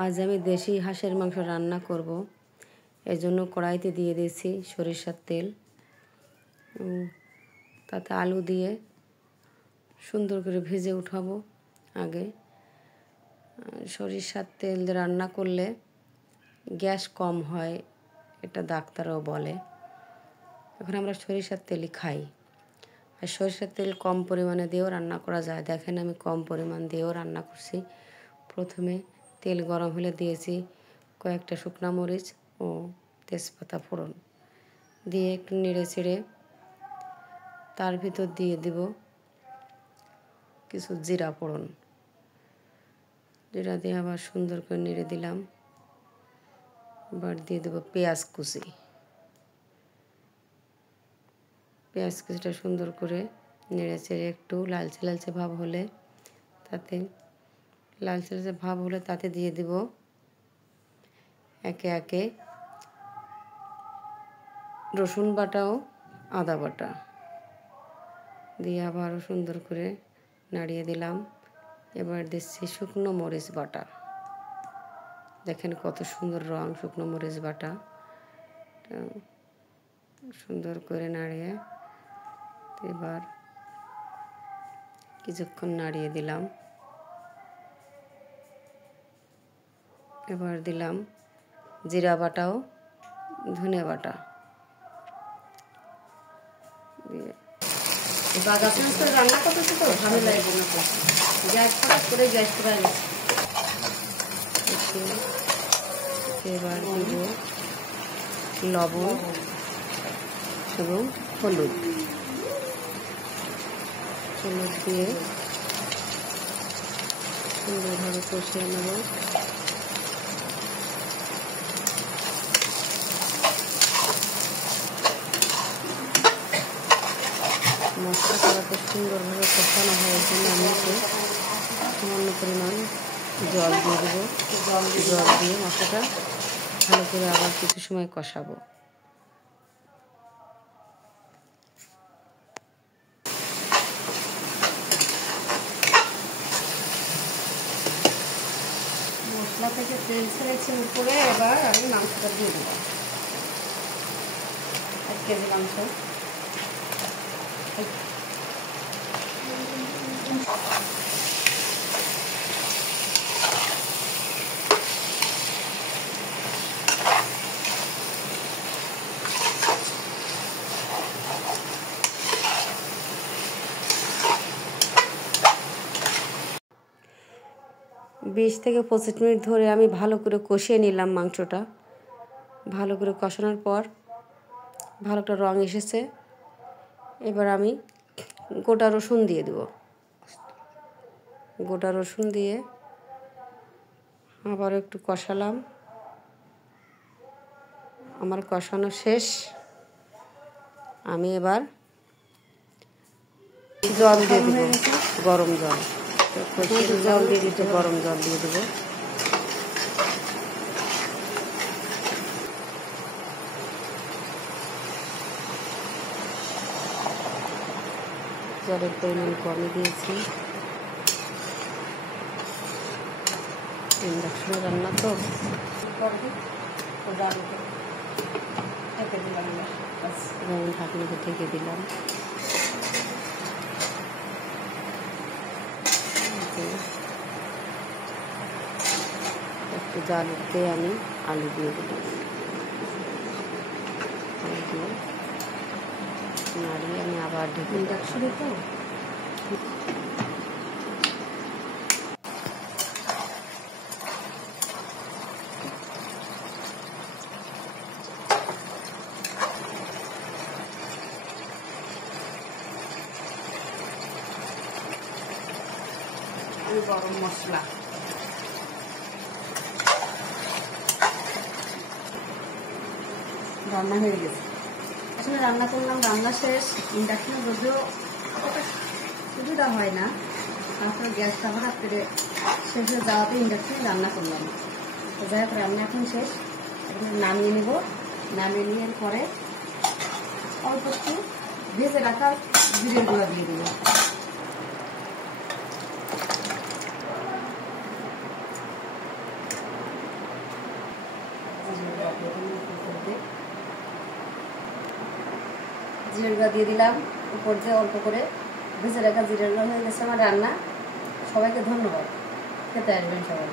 আজ আমি দেশি হাঁসের মাংস রান্না করব। এর জন্য কড়াইতে দিয়ে দিয়েছি সরিষার তেল, তাতে আলু দিয়ে সুন্দর করে ভেজে উঠাবো। আগে সরিষার তেল দিয়ে রান্না করলে গ্যাস কম হয়, এটা ডাক্তারও বলে। এখন আমরা সরিষার তেলই খাই, আর সরিষার তেল কম পরিমাণে দিয়েও রান্না করা যায়। দেখেন আমি কম পরিমাণ দিয়েও রান্না করছি। প্রথমে তেল গরম হলে দিয়েছি কয়েকটা শুকনো মরিচ ও তেজপাতা ফোড়ন দিয়ে একটু নেড়ে চেড়ে তার ভিতর দিয়ে দিব কিছু জিরা ফোড়ন। জিরা দিয়ে আবার সুন্দর করে নেড়ে দিলাম। এবার দিয়ে দেবো পেঁয়াজ কুচি। পেঁয়াজ কুচিটা সুন্দর করে নেড়ে চেড়ে একটু লালচে লালচে ভাব হলে তাতে দিয়ে দেব একে একে রসুন বাটা ও আদা বাটা দিয়ে আবারও সুন্দর করে নাড়িয়ে দিলাম। এবার দিচ্ছি শুকনো মরিচ বাটা। দেখেন কত সুন্দর রং শুকনো মরিচ বাটা। সুন্দর করে নাড়িয়ে এবার কিছুক্ষণ নাড়িয়ে দিলাম। এবার দিলাম জিরা বাটা ও ধনে বাটা। রান্না করতেছি তো ঝামেলা এর জন্য গ্যাস ফটাস করে গ্যাস করা গেছে। এবার দিব লবণ এবং হলুদ দিয়ে সুন্দরভাবে কষিয়ে নেব। মশলাটা যাতে সুন্দরভাবে কষানো হয় এর জন্য আমি সামান্য পরিমাণ জল দিয়ে দেবো। জল দিয়ে মশলাটা ভালো করে আবার কিছু সময় কষাবো। মশলা থেকে তেল ছেড়েছে উপরে, এবার আমি মাংসটা দিয়ে দেবো। 1 কেজি মাংস। বিশ থেকে 25 মিনিট ধরে আমি ভালো করে কষিয়ে নিলাম মাংসটা। ভালো করে কষানোর পর ভালো একটা রং এসেছে। এবার আমি গোটা রসুন দিয়ে দেব। গোটা রসুন দিয়ে আবার একটু কষালাম। আমার কষানো শেষ। আমি এবার জল দিয়ে দেবো, গরম জল। জল দিয়ে দিতে গরম জল দিয়ে দেবো। জলের পরিমাণ কমই দিয়েছি। ইন্ডাকশনে রান্না তো ঢাকনাকে ঢেকে দিলাম। একটু জাল উঠতে আমি আলু দিয়ে দিলাম। নাড়িয়ে আমি আবার ঢেকে ইন্ডাকশনে তো গরম মশলা রান্না হয়ে গেছে। আসলে রান্না করলাম, রান্না শেষ। ইন্ডাকশনে যদিও সুবিধা হয় না, তারপরে গ্যাসটা হঠাৎ করে শেষ হয়ে যাওয়াতে ইন্ডাকশনে রান্না করলাম। তো যাই হোক রান্না এখন শেষ। এখন নামিয়ে নেব। নামিয়ে নেওয়ার পরে অল্প একটু ভেজে রাখা জিরের গুঁড়া দিয়ে দেবো। জিরের গুঁড়া দিয়ে দিলাম উপর দিয়ে অল্প করে, ভেজে রাখা জিরের গুঁড়া হয়ে গেছে আমার রান্না। সবাইকে ধন্যবাদ, খেতে আসবেন সবাই।